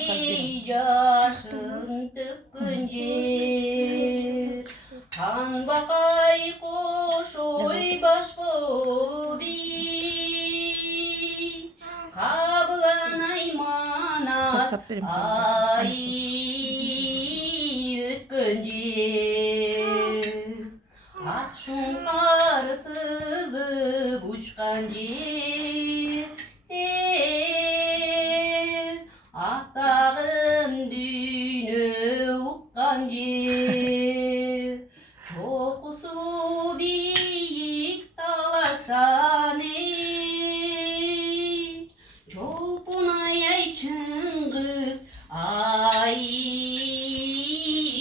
ey yaşın tükünce Kanbakay koşoy baş bobi Kabılanay mana ay ütkünce Akşun karısızı uçkancı Ahtağın düğünü ukkancı Çokusu biyik talastan Çolpunay Çıngiz ay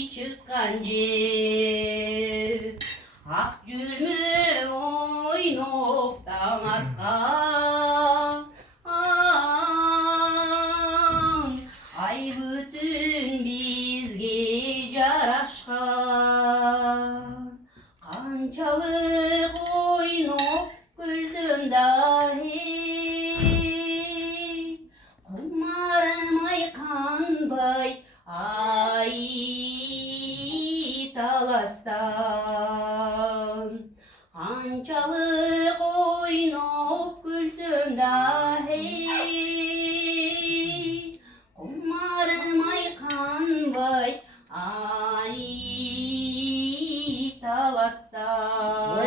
çıkancı Ak cürmü oynop damakka Ay bütün bizge jaraşkan Kançalık oynop gülsün dahi Kumarım ay kanbay ay talastan Kançalık oynop gülsün dahi Kumarım ay kanbay ay talastan